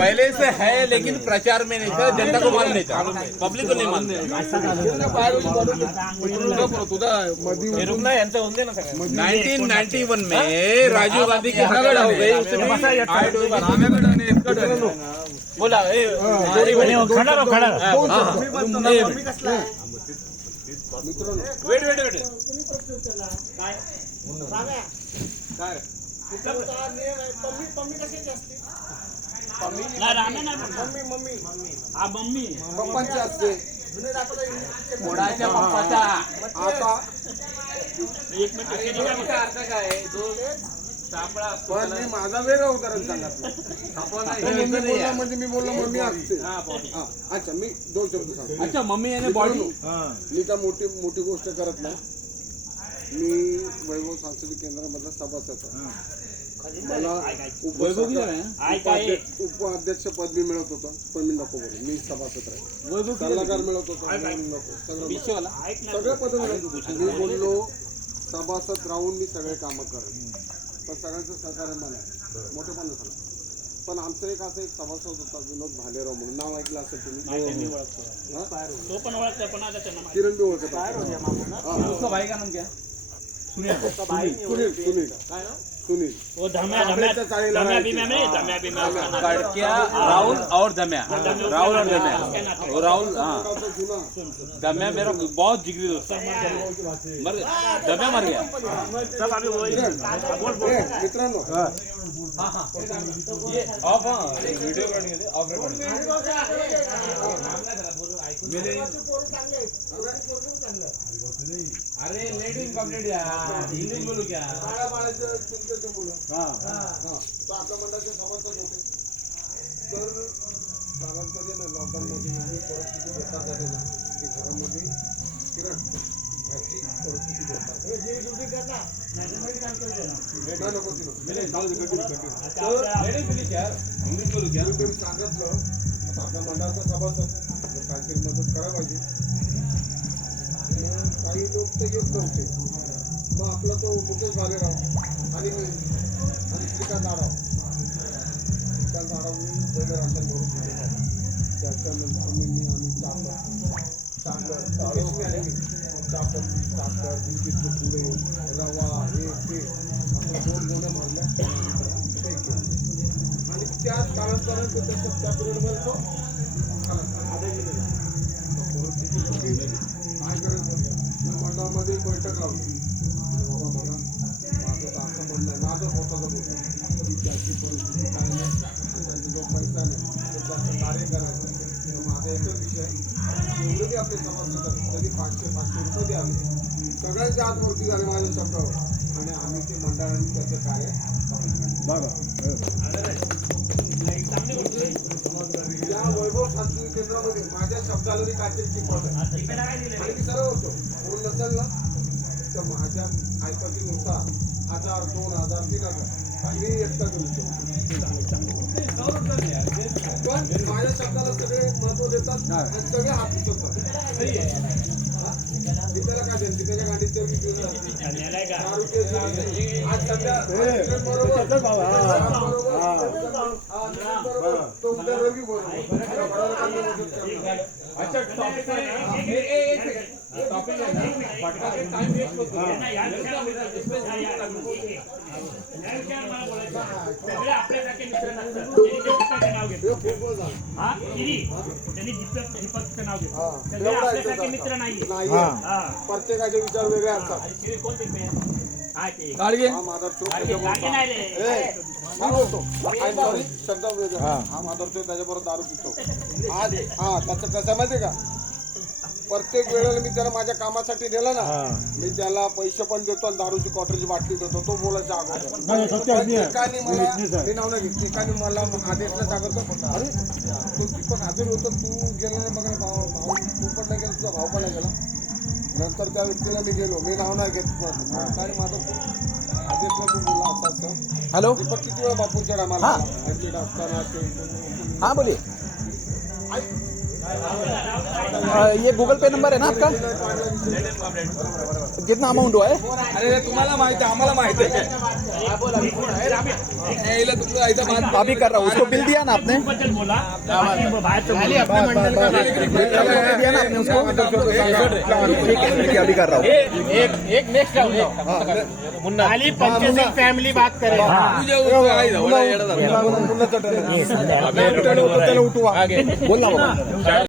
पहले से है लेकिन प्रचार में नहीं था, जनता को मालूम नहीं था, पब्लिक को नहीं मालूम। रुकना यांचं होऊन दे ना सगळं। 1991 में राजीव गांधी की हत्या हो गई, उसमें बोला वेट पप्पांची असते मोडाच्या पप्पाचा आता एक मिनिट अर्थ काय जो सापळा असतो पण मी माझा वेगळा उदाहरण सांगितलं. म्हणजे मी बोललो मम्मी असते. अच्छा मी 2 शब्द सांगतो. अच्छा मम्मी आणि बॉडी मी का मोठी गोष्ट करत नाही. मी वैभव सांस्कृतिक केंद्रामधला सभासद आहे. मला उपाध्यक्ष पद बी मिळत होतं, पण मी नको बोलू. मी सभासद राहील. सल्लागार मिळत होतं, नको. सगळं पद मिळत होतं. मी बोललो सभासद राहून मी सगळे कामं करेन, पण सगळ्यांचं सहकार्य मला आहे. मोठेपणा झालं. पण आमचं एक असं एक सभासद होता विनोद भालेराव म्हणून, नाव ऐकलं असेल तुम्ही. किरण बी ओळखत भाई का नाम क्या? सुनील कड़किया राहुल और दम्या राहुल हाँ दम्या मेरा बहुत जिगरी दोस्त दम्या मर गया मित्रांनो. ऑफ वीडियो ऑफ अरे लेट इनकम्प्लीट यार इंग्लिश बोलू क्या तो आपल्या मंडळाचे सभासद होते. तर कालांतराने ना लॉकडाऊनमध्ये परिस्थिती बेकार झाली ना की घरामध्ये किरण ह्याची परिस्थिती बेकार तरी सांगितलं आता आपल्या मंडळाचा सभासद काहीतरी मदत करायला पाहिजे. काही लोक तर येत नव्हते. मग आपला तो मुकेश भालेराव आणि मी आणि श्रीकांत आढाव मी पहिलं राशन भरून दिले. त्याच्यानंतर आम्ही चापर साखर बिस्किटचे पुडे रवा हे ते आपण 2 गोण्या मारल्या आणि त्याच कालांतराने त्या पिरियडमध्ये तो काय करायचं. मंडळामध्ये बैठक लावली. बाबा बघा माझं तर असं म्हणणं आहे, माझं स्वतःचं बोलणं की त्याची परिस्थिती काय नाही आणि त्यांचा जो पैसा नाही तो त्याचं कार्य करायचं. तर माझा एकच विषय एवढे बी आपले सभासद तरी 500 रुपये द्यावे. सगळ्यांच्या आतवरती झाले माझ्या शब्दावर आणि आम्ही ते मंडळाने त्याचं कार्य या वैभव सांस्कृतिक केंद्रामध्ये माझ्या शब्दाला मी काहीतरी पद आहे आणि मी सरळ होतो. बोल नसेल ना तर माझ्या ऐपतीनुसार 1000, 2000, 3000 मी एकटा देऊ शकतो. पण माझ्या शब्दाला सगळे महत्व देतात आणि सगळे हात उचलतात. तिथेला काय देईल तिथेच्या गाडीत तर आज सध्या बरोबर तो उद्या रवी बरोबर. अच्छा टॉपिक आहे ना टाइम वेस्ट होतो. आपल्यासारखे मित्र नसतात. दीपकचं नाव घेतो. आपल्यासारखे मित्र नाहीये. प्रत्येकाचे विचार वेगळे असतात. शब्द वेगळा. हा माधवतो त्याच्याबरोबर दारू पितो आज. त्याचं कसं माहितीये का, प्रत्येक वेळेला मी त्याला माझ्या कामासाठी दिलं ना, मी त्याला पैसे पण देतो आणि दारूची क्वार्टरची बाटली देतो. तो बोलायचा अगोदर एकाने मला मी नाव नाही घेत. एकाने मला आदेशला सांगतो अरे तो दीपक हजर होतो, तू गेला ना बघा भाऊ तू पण नाही गेला, तुझा भाऊ पण नाही गेला. नंतर त्या व्यक्तीला मी गेलो, मी नाव नाही घेत. काय माझं आदेशला तू बोलला असं. हॅलो दीपक किती वेळा बापूच्या टायमाला ऍडमिट असताना हा बोले ये गूगल पे नंबर है ना आपका? कितना अमाउंट हुआ है? अरे तुम्हाला माहिती आहे आम्हाला माहिती आहे यायला तुमचं ऐसा बात अभी कर रहा हूँ, उसको बिल दिया ना आपने? बद्दल बोला बाकी बाहेरचं बोला. दिया ना आपने उसको? ठीक है, ठीक है, अभी कर रहा हूँ. खाली पंचायत फॅमिली बात करेल. तुझ्या उजव्या आहे, एवढा येडा झाला. बोल ना बाबा.